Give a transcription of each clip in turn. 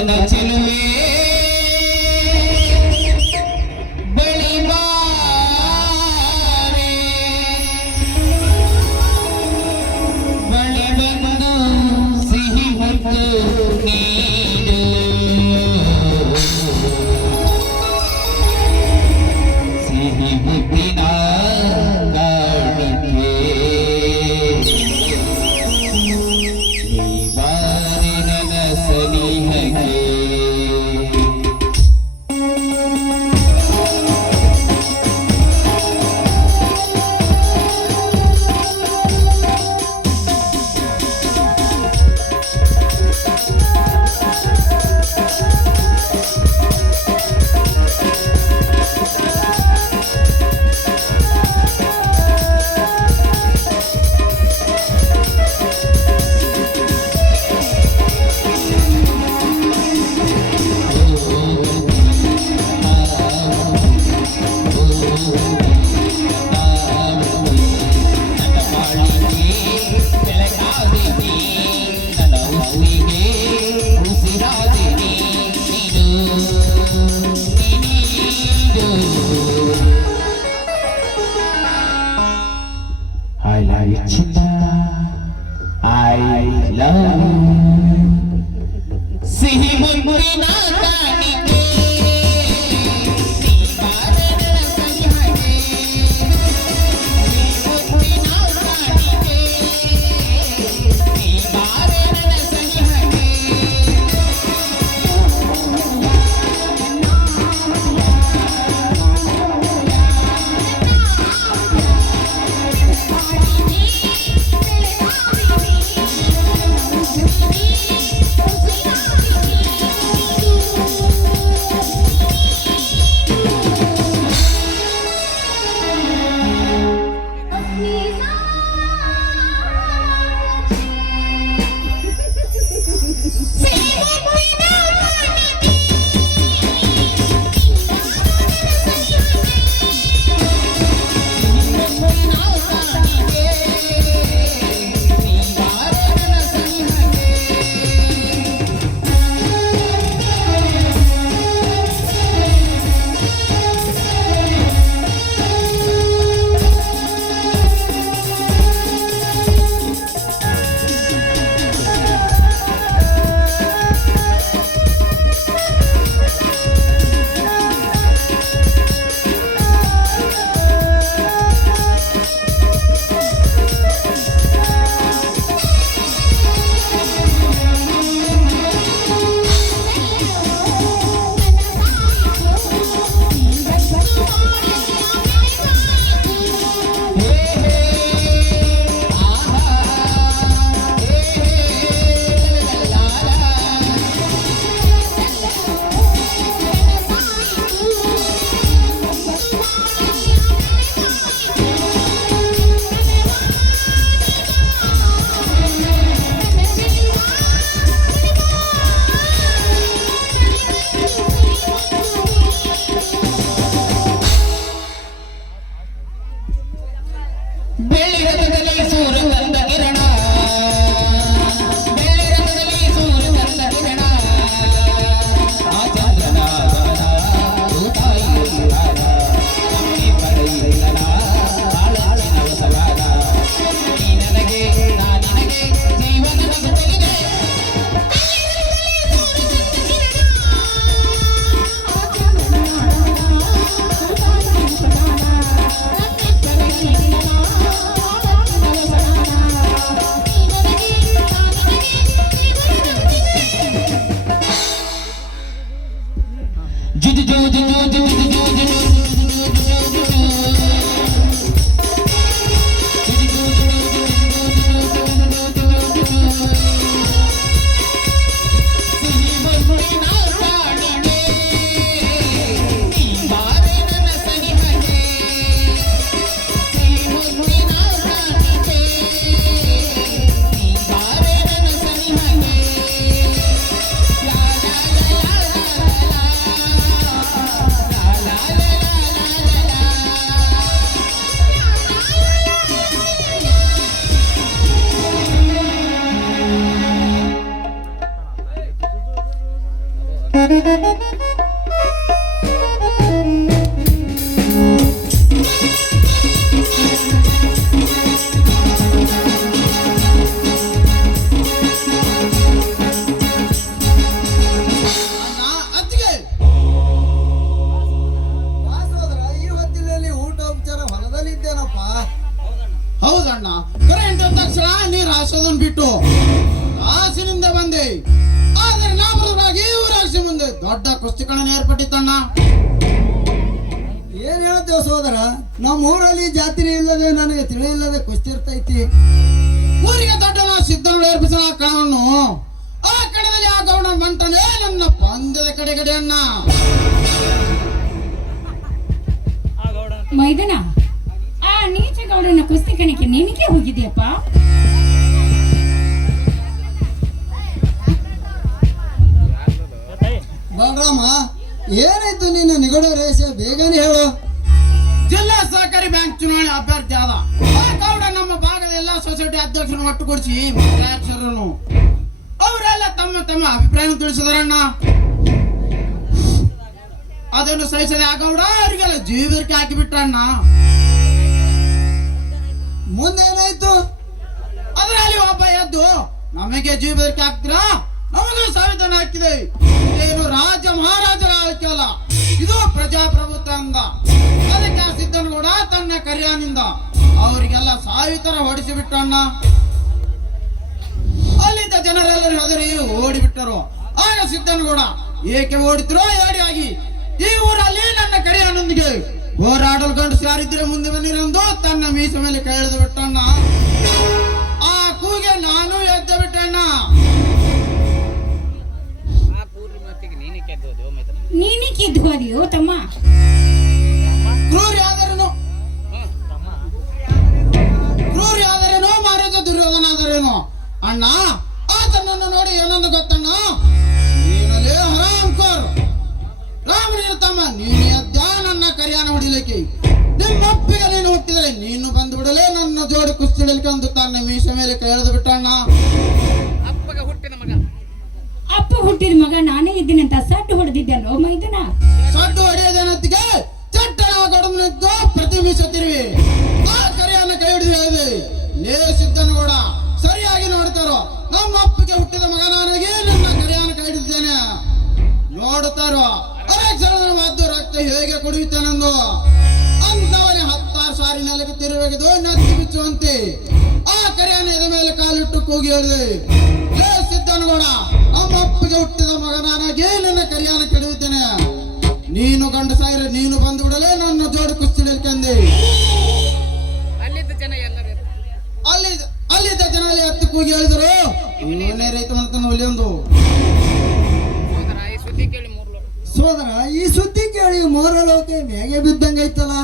ನನ್ನ ಚೆಲುವೆ ಬಳಿ ಬಾರೆ ಬಳಿ ಬಂದು ಸಿಹಿ ಮುತ್ತು ನೀಡು ಸಿಹಿ ಮುತ್ತಿನ ಕಾಣಿಕೆ ನೀ ಬಾರೆ ನನ್ನ ಸನಿಹಕ್ಕೆ I like you now. I love you. ಸಿಹಿ ಮುತ್ತಿನ ಕಾಣಿಕೆ ನೀ ಬಾರೆ ನನ್ನ ಸನಿಹಕ್ಕೆ ಸಿಹಿ ಮುತ್ತಿನ ಕಾಣಿಕೆ ನೀ ಬಾರೆ ನನ್ನ ಸನಿಹಕ್ಕೆ ಹೌದಣ್ಣ, ಕರೆಂಟ್ ತಕ್ಷಣ ನೀರು ಹಾಸೋದನ್ ಬಿಟ್ಟು ಹಾಸಿನಿಂದ ಬಂದೆ. ಆದ್ರೆ ನಾಮರಾಗಿ ಇವ್ರ ಹಾಸಿ ಮುಂದೆ ದೊಡ್ಡ ಕುಸ್ತಿಕರಣ ಏರ್ಪಟ್ಟಿತ್ತಣ್ಣ. ಏನ್ ಹೇಳ್ತೇವ ಸೋದರ, ನಮ್ಮ ಊರಲ್ಲಿ ಜಾತ್ರೆ ಇಲ್ಲದೆ ನನಗೆ ತಿಳಿಯಿಲ್ಲದೆ ಕುಸ್ತಿ ಇರ್ತೈತಿ. ಊರಿಗೆ ದೊಡ್ಡನ ಸಿದ್ಧಗಳು ಏರ್ಪಿಸನ ಕಣವನ್ನು ಆ ಕಣದಲ್ಲಿ ಆ ಗೌಡ ಮಂಟನೆ ನನ್ನ ಪಂದ್ಯದ ಕಡೆ ಅಣ್ಣ. ಮೈದನ, ಆ ನೀಚ ಗೌಡನ ಕುಸ್ತಿ ಕಣಕ್ಕೆ ನಿನಗೆ ಹೋಗಿದ್ಯಪ್ಪ? ಬಲರಾಮ, ಏನಾಯ್ತು ನಿನ್ನ ನಿಗಡ ರೇಷ? ಬೇಗನೆ ಹೇಳು. ಜಿಲ್ಲಾ ಸಹಕಾರಿ ಬ್ಯಾಂಕ್ ಚುನಾವಣೆ ಅಭ್ಯರ್ಥಿ ಆದ ಆ ಗೌಡ ನಮ್ಮ ಭಾಗದ ಎಲ್ಲಾ ಸೊಸೈಟಿ ಅಧ್ಯಕ್ಷರನ್ನು ಒಟ್ಟುಗೂಡಿಸಿ ಅಧ್ಯಕ್ಷರನ್ನು ಅವರೆಲ್ಲ ತಮ್ಮ ತಮ್ಮ ಅಭಿಪ್ರಾಯ ತಿಳಿಸಿದಾರಣ್ಣ. ಅದನ್ನು ಸಹಿಸದೆ ಆ ಗೌಡ ಅವರಿಗೆಲ್ಲ ಜೀವಕ್ಕೆ ಹಾಕಿಬಿಟ್ರಣ್ಣ. ಮುಂದೇನಾಯ್ತು? ಅದರಲ್ಲಿ ಒಬ್ಬ ಎದ್ದು ನಮಗೆ ಜೀವಕ್ಕೆ ಹಾಕ್ತೀರಾ, ನಮಗೆ ಸಂವಿಧಾನ ಹಾಕಿದೆ, ಏನು ರಾಜ ಮಹಾರಾಜರ ಆಳ್ಕೆ ಅಲ್ಲ, ಇದು ಪ್ರಜಾಪ್ರಭುತ್ವ ಅಂದ. ಅದಕ್ಕೆ ಸಿದ್ದನಗೌಡ ತನ್ನ ಕರಿಯಾನಿಂದ ಅವರಿಗೆಲ್ಲ ಸಾವಿತರ ಹೊಡಿಸಿ ಬಿಟ್ಟಣ್ಣ. ಅಲ್ಲಿದ್ದ ಜನರೆಲ್ಲರೂ ಹೆದರಿ ಓಡಿಬಿಟ್ಟರು. ಆಗ ಸಿದ್ದನಗೌಡ ಏಕೆ ಓಡಿದ್ರೋ ಆಗಿ ಈ ಊರಲ್ಲಿ ನನ್ನ ಕರಿಯಾನೊಂದಿಗೆ ಹೋರಾಡಲು ಗಂಡಸು ಯಾರಿದ್ರೆ ಮುಂದೆ ಬನ್ನಿರೆಂದು ತನ್ನ ಮೀಸ ಮೇಲೆ ಕೈ ಎಳೆದು ಬಿಟ್ಟಣ್ಣ. ಆ ಕೂಗೆ ನಾನು ಎದ್ದು ಬಿಟ್ಟಣ್ಣ. ನೀನೇ ಕಿದ್ದು ಹೋದಿಯೋ ತಮ್ಮ? ಕ್ರೂರಿ ಆದರೇನೋ ಮಾರೇಜ ದುರ್ಯೋಧನ ಆದರೇನೋ ಅಣ್ಣ. ಆತನನ್ನು ನೋಡಿ ಏನಂದು ಗೊತ್ತಣ್ಣ, ನೀನಲ್ಲೇ ಹರಾಮ್ಕೋರ್ ರಾಮನಿನ ತಮ್ಮ ನೀನೇ ಅದ್ದ ನನ್ನ ಕರಿಯಾನ ಹೊಡಿಲಿಕ್ಕೆ. ನಿಮ್ಮಪ್ಪಿಗೆ ನೀನು ಹುಟ್ಟಿದರೆ ನೀನು ಬಂದು ಬಿಡಲೇ ನನ್ನ ಜೋಡಿ ಕುಸ್ತಿಡಲಿಕ್ಕೆ ಅಂದು ತನ್ನ ಮೀಸ ಮೇಲೆ ಕೈ ಎಳೆದು ಬಿಟ್ಟಣ್ಣ. ಅಪ್ಪ ಹುಟ್ಟಿದ ಮಗ ನಾನೇ ಇದ್ದೀನಂತ ಸಡ್ಡು ಹೊಡೆದಿದ್ದಲ್ಲೋ ಮೈದನ? ಸಡ್ಡು ಹೊಡೆಯದೇನತ್ತಿಗೆ ಚಟ್ಟಣ ಗಡಮನಿದ್ದು ಪ್ರತಿಬಿಂಬಿಸುತ್ತಿರುವೆ. ಆ ಕರಿಯನ್ನ ಕೈ ಹಿಡಿದು ಹೇಳಿದೆ, ಲೇ ಸಿದ್ದನಗೌಡ, ಸರಿಯಾಗಿ ನೋಡ್ತಾರೋ ನಮ್ಮ ಅಪ್ಪಿಗೆ ಹುಟ್ಟಿದ ಮಗ ನನಗೆ ನನ್ನ ಕರಿಯನ್ನ ಕೈ ಹಿಡಿದಿದ್ದೇನೆ. ನೋಡುತ್ತಾರೋ ಅರೆಕ್ಷಣದ ಮದ್ದು ರಕ್ತ ಹೇಗೆ ಕುಡಿಯುತ್ತೇನೆಂದು ಅಂತವನೇ 10,000 ಸಾರಿ ನೆಲಕ್ಕೆ ತಿರುವೆಗೆದು ನತ್ತಿ ಬಿಚ್ಚುವಂತೆ ಆ ಕರಿಯನ್ನ ಎದೆ ಮೇಲೆ ಕಾಲಿಟ್ಟು ಕೂಗಿ ಹೇಳಿದೆ, ಲೇ ಸಿದ್ದನಗೌಡ, ನಮ್ಮ ಅಪ್ಪಿಗೆ ಹುಟ್ಟಿದ ಮಗ ನನಗೆ ನನ್ನ ಕರಿಯನ್ನ ಕೆಡವಿದ್ದೇನೆ. ನೀನು ಗಂಡ ಸಾಯಿರ ನೀನು ಬಂದು ಬಿಡಲೇ ನನ್ನ ಜೋಡಿ ಕುಸ್ತಿಡಲ್ಕಂದೆ. ಅಲ್ಲಿದ್ದ ಜನ ಎತ್ತು ಕೂಗಿ ಹೇಳಿದರು, ಇವನೇ ರೈತ ಮಾಡ್ತಾನೆ ಒಲಿಯೊಂದು. ಸೋದರ, ಈ ಸುದ್ದಿ ಕೇಳಿ ಮೋರ ಲೋಕೆ ಮೇಗೆ ಬಿದ್ದಂಗೈತಲ್ಲ.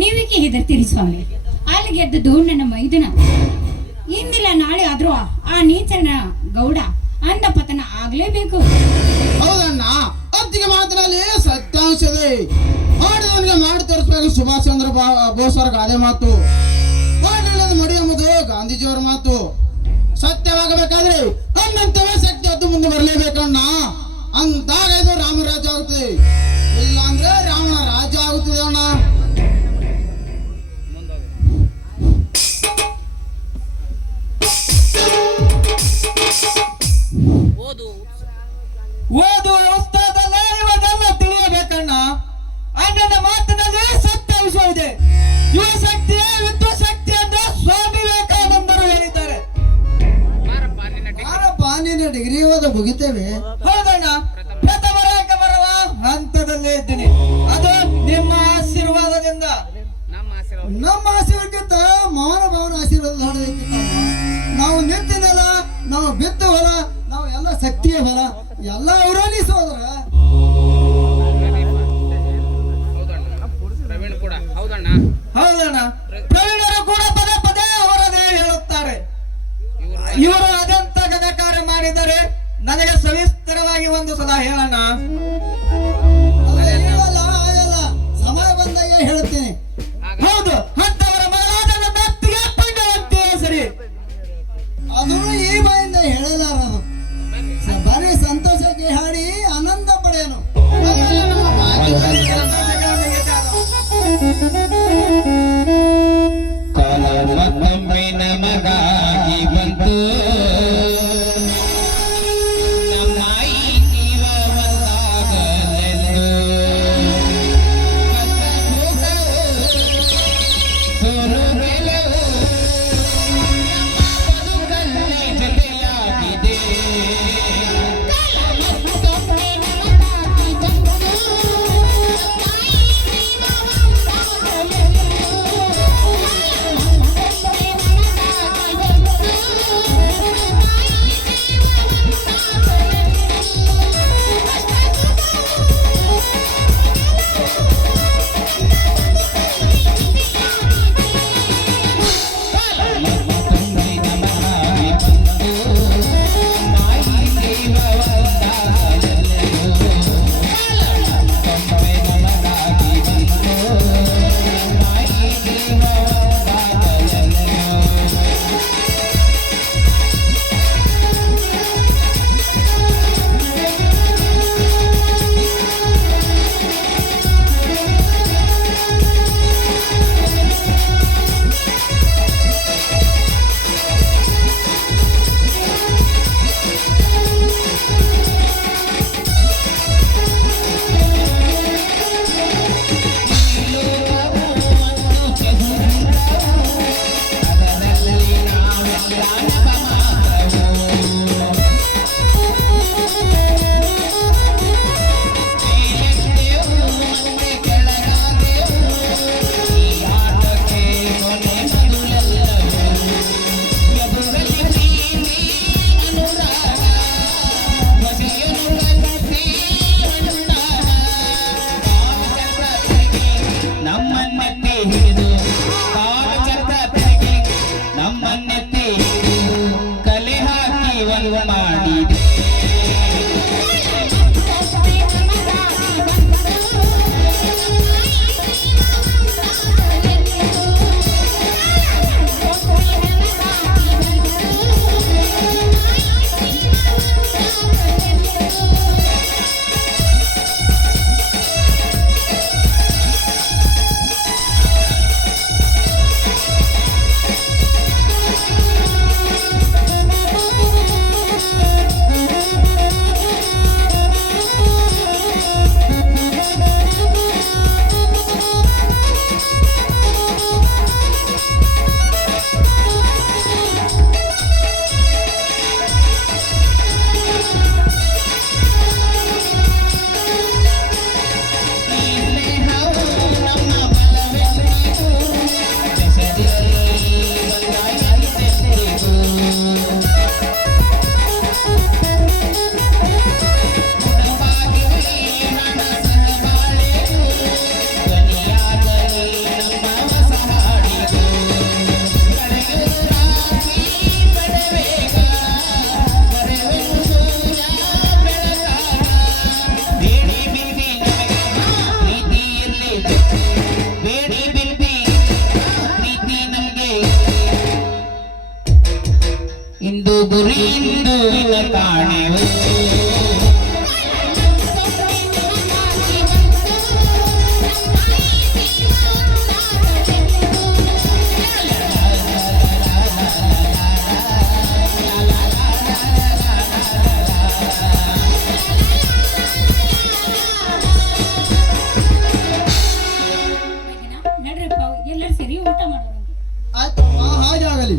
ನೀವೇಕೆ ಹೆದರ್ತೀರಿ ಸ್ವಾಮಿ? ಅಲ್ಲಿ ಗೆದ್ದದ್ದು ನನ್ನ ಮೈದನ. ಇಂದಿಲ್ಲ ನಾಳೆ ಆದ್ರೂ ಆ ನೀಚನ ಗೌಡ ಅಂದ ಪತನ ಆಗ್ಲೇಬೇಕು. ಹೌದಣ್ಣ, ಅತ್ತಿಗೆ ಮಾತಿನಲ್ಲಿ ಸತ್ಯಾಂಶದೆ. ಮಾಡಿದವನಿಗೆ ಮಾಡಿ ತೋರಿಸ್ಬೇಕು ಸುಭಾಷ್ ಚಂದ್ರ ಬೋಸ್ ಅವ್ರ ಗಾದೆ ಮಾತು. ಮಾಡಲಿಲ್ಲದ ಮಡಿ ಎಂಬುದು ಗಾಂಧೀಜಿಯವರ ಮಾತು. ಸತ್ಯವಾಗಬೇಕಾದ್ರೆ ನನ್ನಂತವೇ ಶಕ್ತಿ ಹೊತ್ತು ಮುಂದೆ ಬರಲೇಬೇಕಣ್ಣ. ಅಂದಾಗ ಇದು ರಾಮರಾಜ್ಯ ಆಗುತ್ತದೆ, ಇಲ್ಲ ಅಂದ್ರೆ ರಾವಣ ರಾಜ್ಯ ಆಗುತ್ತದೆ ಅಣ್ಣ. ಓದು ಉತ್ಸಾಹದಲ್ಲೇ ಇವಾಗೆಲ್ಲ ತಿಳಿಯಬೇಕಣ್ಣ. ಅಣ್ಣನ ಮಾತಿನಲ್ಲಿ ಸತ್ಯಾಂಶವಿದೆ. ಯುವ ಶಕ್ತಿಯೇ ವಿದ್ವಶಕ್ತಿ ಅಂತ ಸ್ವಾಮಿ ವಿವೇಕಾನಂದರು ಹೇಳಿದ್ದಾರೆ. ನಿನ್ನ ಡಿಗ್ರಿ ಓದ ಮುಗಿತೇವೆ. ಹೌದಣ್ಣ, ಪ್ರಥಮ ರ್ಯಾಂಕ್ ಬರುವ ಹಂತದಲ್ಲೇ ಇದ್ದೀನಿ. ಅದು ನಿಮ್ಮ ಆಶೀರ್ವಾದದಿಂದ. ನಮ್ಮ ಆಶೀರ್ವಾದಕ್ಕಿಂತ ಮೌನ ಭವನ ಆಶೀರ್ವಾದ ಹೊಡೆದೈತಿ. ನಾವು ನಿಂತಿನಲ್ಲ, ನಾವು ಬಿತ್ತ ಹೊಲ, ನಾವು ಎಲ್ಲ ಶಕ್ತಿಯ ಹೊಲ, ಎಲ್ಲ ಅವರಲ್ಲಿ ಸೋದರ. ಹೌದಣ್ಣ, ಪ್ರವೀಣರು ಕೂಡ ಪದೇ ಪದೇ ಅವರದೇ ಹೇಳುತ್ತಾರೆ. ಇವರು ಅದಂತ ಗದಕಾರ ಮಾಡಿದರೆ ನನಗೆ ಸವಿಸ್ತರವಾಗಿ ಒಂದು ಸಲ ಹೇಳೋಣ. ಸಮಯ ಬಂದಾಗ ಹೇಳ್ತೀನಿ. ಹೌದು, ಅಂತವರ ಮಗಳಾದ ನನ್ನ ಅತ್ತಿಗೆ ಪಂಡವಂತಿ ಸರಿ. ಅದು ಈ ಬಾಯಿಂದ ಹೇಳಲಾರದು. ಬರೀ ಸಂತೋಷಕ್ಕೆ ಹಾಡಿ ಆನಂದ ಪಡೆಯನು. ಮತ್ತೊಮ್ಮೆ ನಮಗಾಗಿ ಬಂತು ನಮ್ಮ ಈ ಜೀವವನ್ನಾಗಲೆಂದು ಸೋಲು ಗೆಲುವು ನಮ್ಮ ಬದುಕಲ್ಲಿ ಜೊತೆಯಾಗಿದೆ. ನಮ್ಮನ್ನೆತ್ತಿ ಹಿಡಿದು ಕಾಲ ಚಕ್ರ ತೆಗೆ ನಮ್ಮನ್ನೆತ್ತಿ ಹಿಡಿದು ಕಲೆ ಹಾಕಿ ಒಂದು ಮಾಡಿದೆ. ಇಂದು ಗುರಿಯಿಂದ ಕಾಣೆವು ನಡ್ರಿಪ್ಪ ಎಲ್ಲರೂ ಸೇರಿ ಊಟ ಮಾಡೋಣ. ಆಯ್ತಮ್ಮ, ಹಾಗೆ ಆಗಲಿ.